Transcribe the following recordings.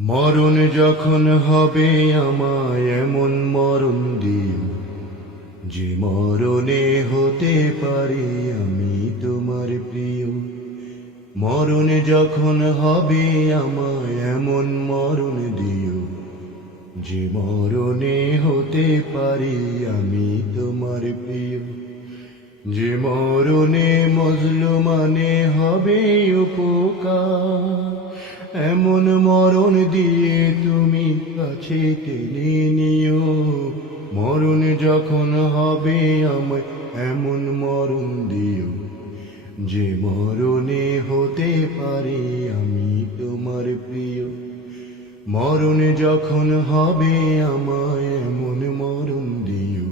মরণ যখন হবে আমায় এমন মরণ দিও, যে মরণে হতে পারি আমি তোমার প্রিয়। মরণ যখন হবে আমায় এমন মরণ দিও, যে মরণে হতে পারি আমি তোমার প্রিয়। যে মরণে মজলুমানে হবে উপকার, এমন মরণ দিয়ে তুমি কাছে টেনে নিও। মরণ যখন হবে আমায় এমন মরণ দিও, যে মরণে হতে পারি আমি তোমার প্রিয়। মরণ যখন হবে আমায় এমন মরণ দিও,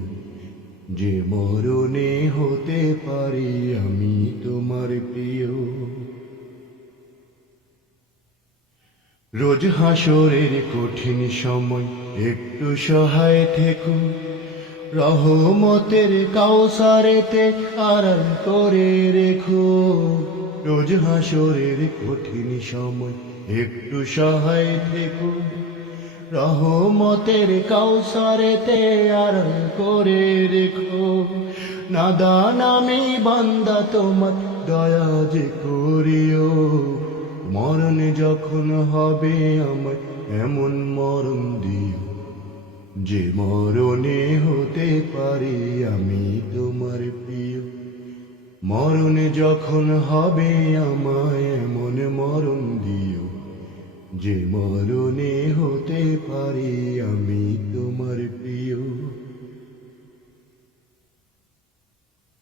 যে মরণে হতে পারি আমি তোমার প্রিয়। রোজ হাসরের কঠিন সময় একটু সহায় থেকো, রহমতের কাউসারেতে আড়াল করে রেখো। রোজ হাসরের কঠিন সময় একটু সহায় থেকো, রহমতের কাউসারেতে আড়াল করে রেখো। নাদান আমি বান্দা তোমার দয়া যে করিও। মরণ যখন হবে আমায় এমন মরণ দিও, যে মরণে হতে পারি আমি তোমার প্রিয়। মরণ যখন হবে আমায় এমন মরণ দিও, যে মরণে হতে পারি আমি তোমার প্রিয়।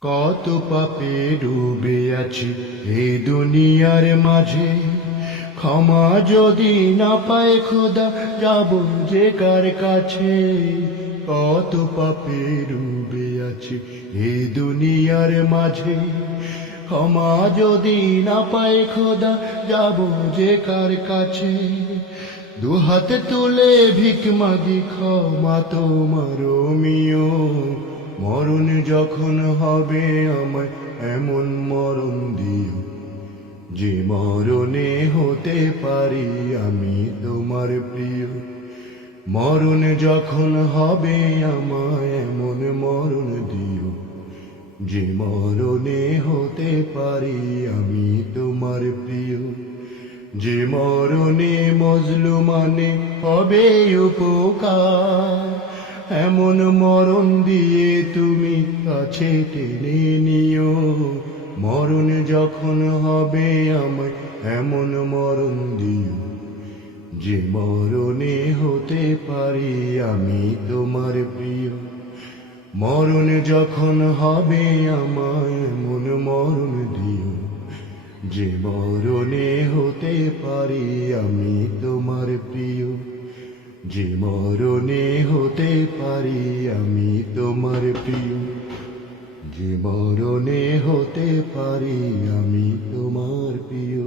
কত পাপে ডুবে আছি এই দুনিয়ার মাঝে, ক্ষমা যদি না পায় খোদা যাব যে কার কাছে। কত পাপে ডুবে আছি এই দুনিয়ার মাঝে, ক্ষমা যদি না পায় খোদা যাব যে কার কাছে। দুহাত তুলে ভিক মাগি ক্ষমা তোমার মিও। মরণ যখন হবে আমায় এমন মরণ দিও, যে মরণে হতে পারি আমি তোমার প্রিয়। মরণ যখন হবে আমায় এমন মরণ দিও, যে মরণে হতে পারি আমি তোমার প্রিয়। যে মরণে মজলুমানে হবে উপকার, এমন মরণ দিয়ে তুমি কাছে টেনে নিও। মরণ যখন হবে আমায় এমন মরণ দিও, যে মরণে হতে পারি আমি তোমার প্রিয়। মরণ যখন হবে আমায় এমন মরণ দিও, যে মরণে হতে পারি আমি তোমার প্রিয়। যে মরণে হতে পারি আমি তোমার প্রিয়। যে মরণে হতে পারি আমি তোমার প্রিয়।